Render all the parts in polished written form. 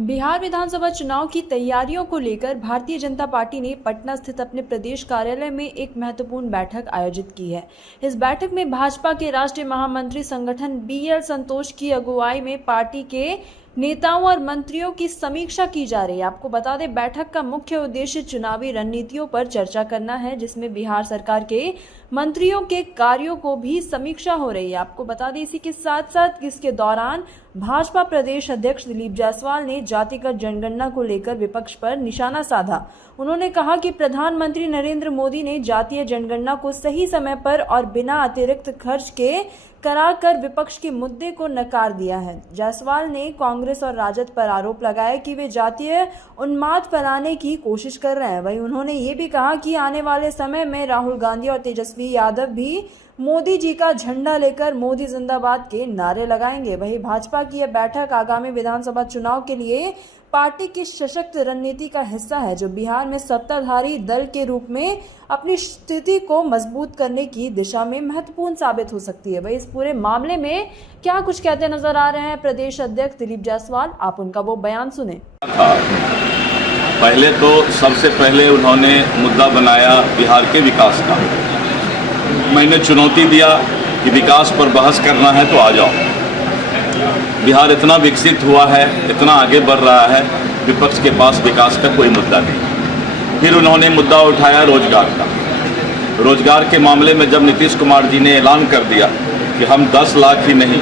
बिहार विधानसभा चुनाव की तैयारियों को लेकर भारतीय जनता पार्टी ने पटना स्थित अपने प्रदेश कार्यालय में एक महत्वपूर्ण बैठक आयोजित की है। इस बैठक में भाजपा के राष्ट्रीय महामंत्री संगठन BL संतोष की अगुवाई में पार्टी के नेताओं और मंत्रियों की समीक्षा की जा रही है। आपको बता दें, बैठक का मुख्य उद्देश्य चुनावी रणनीतियों पर चर्चा करना है, जिसमें बिहार सरकार के मंत्रियों के कार्यों को भी समीक्षा हो रही है। आपको बता दें, इसी के साथ साथ इसके दौरान भाजपा प्रदेश अध्यक्ष दिलीप जायसवाल ने जातिगत जनगणना को लेकर विपक्ष पर निशाना साधा। उन्होंने कहा कि प्रधानमंत्री नरेंद्र मोदी ने जातीय जनगणना को सही समय पर और बिना अतिरिक्त खर्च के कराकर विपक्ष के मुद्दे को नकार दिया है। जायसवाल ने कांग्रेस और राजद पर आरोप लगाया कि वे जातीय उन्माद फैलाने की कोशिश कर रहे हैं। वहीं उन्होंने ये भी कहा कि आने वाले समय में राहुल गांधी और तेजस्वी यादव भी मोदी जी का झंडा लेकर मोदी जिंदाबाद के नारे लगाएंगे। वहीं भाजपा की यह बैठक आगामी विधानसभा चुनाव के लिए पार्टी की सशक्त रणनीति का हिस्सा है, जो बिहार में सत्ताधारी दल के रूप में अपनी स्थिति को मजबूत करने की दिशा में महत्वपूर्ण साबित हो सकती है। वही इस पूरे मामले में क्या कुछ कहते नजर आ रहे हैं प्रदेश अध्यक्ष दिलीप जायसवाल, आप उनका वो बयान सुने। पहले तो सबसे पहले उन्होंने मुद्दा बनाया बिहार के विकास का। मैंने चुनौती दिया कि विकास पर बहस करना है तो आ जाओ। बिहार इतना विकसित हुआ है, इतना आगे बढ़ रहा है, विपक्ष के पास विकास का कोई मुद्दा नहीं। फिर उन्होंने मुद्दा उठाया रोजगार का। रोजगार के मामले में जब नीतीश कुमार जी ने ऐलान कर दिया कि हम 10 लाख ही नहीं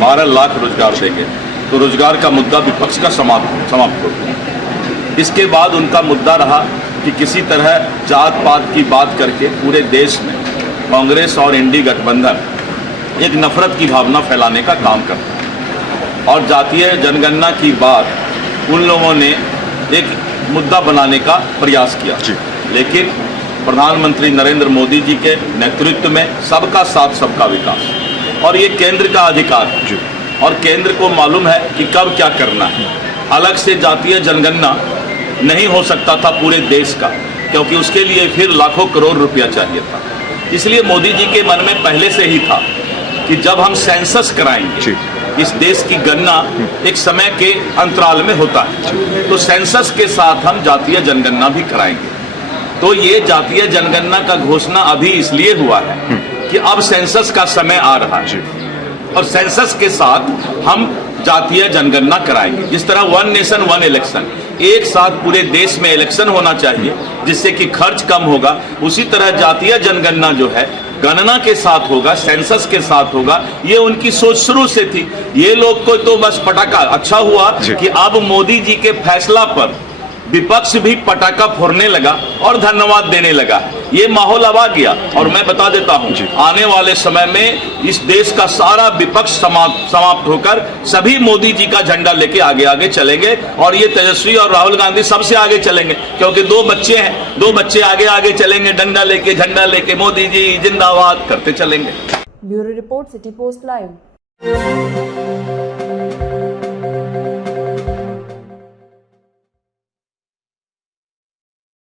12 लाख रोजगार देंगे, तो रोजगार का मुद्दा विपक्ष का समाप्त हो गया। इसके बाद उनका मुद्दा रहा कि किसी तरह जात पात की बात करके पूरे देश में कांग्रेस और इंडी गठबंधन एक नफरत की भावना फैलाने का काम करता है। और जातीय जनगणना की बात उन लोगों ने एक मुद्दा बनाने का प्रयास किया, लेकिन प्रधानमंत्री नरेंद्र मोदी जी के नेतृत्व में सबका साथ सबका विकास और ये केंद्र का अधिकार है और केंद्र को मालूम है कि कब क्या करना है। अलग से जातीय जनगणना नहीं हो सकता था पूरे देश का, क्योंकि उसके लिए फिर लाखों करोड़ रुपया चाहिए था। इसलिए मोदी जी के मन में पहले से ही था कि जब हम सेंसस कराएंगे, इस देश की गणना एक समय के अंतराल में होता है, तो सेंसस के साथ हम जातीय जनगणना भी कराएंगे। तो ये जातीय जनगणना का घोषणा अभी इसलिए हुआ है कि अब सेंसस का समय आ रहा है और सेंसस के साथ हम जातीय जनगणना कराएंगे। जिस तरह वन नेशन वन इलेक्शन, एक साथ पूरे देश में इलेक्शन होना चाहिए जिससे कि खर्च कम होगा, उसी तरह जातीय जनगणना जो है गणना के साथ होगा, सेंसस के साथ होगा। ये उनकी सोच शुरू से थी। ये लोग को तो बस पटाखा, अच्छा हुआ कि अब मोदी जी के फैसला पर विपक्ष भी पटाखा फोड़ने लगा और धन्यवाद देने लगा। ये माहौल अब आ गया और मैं बता देता हूं, आने वाले समय में इस देश का सारा विपक्ष समाप्त होकर सभी मोदी जी का झंडा लेके आगे आगे चलेंगे और ये तेजस्वी और राहुल गांधी सबसे आगे चलेंगे, क्योंकि 2 बच्चे हैं, 2 बच्चे आगे आगे चलेंगे, डंडा लेके झंडा लेके मोदी जी जिंदाबाद करते चलेंगे। Bureau report, city post live.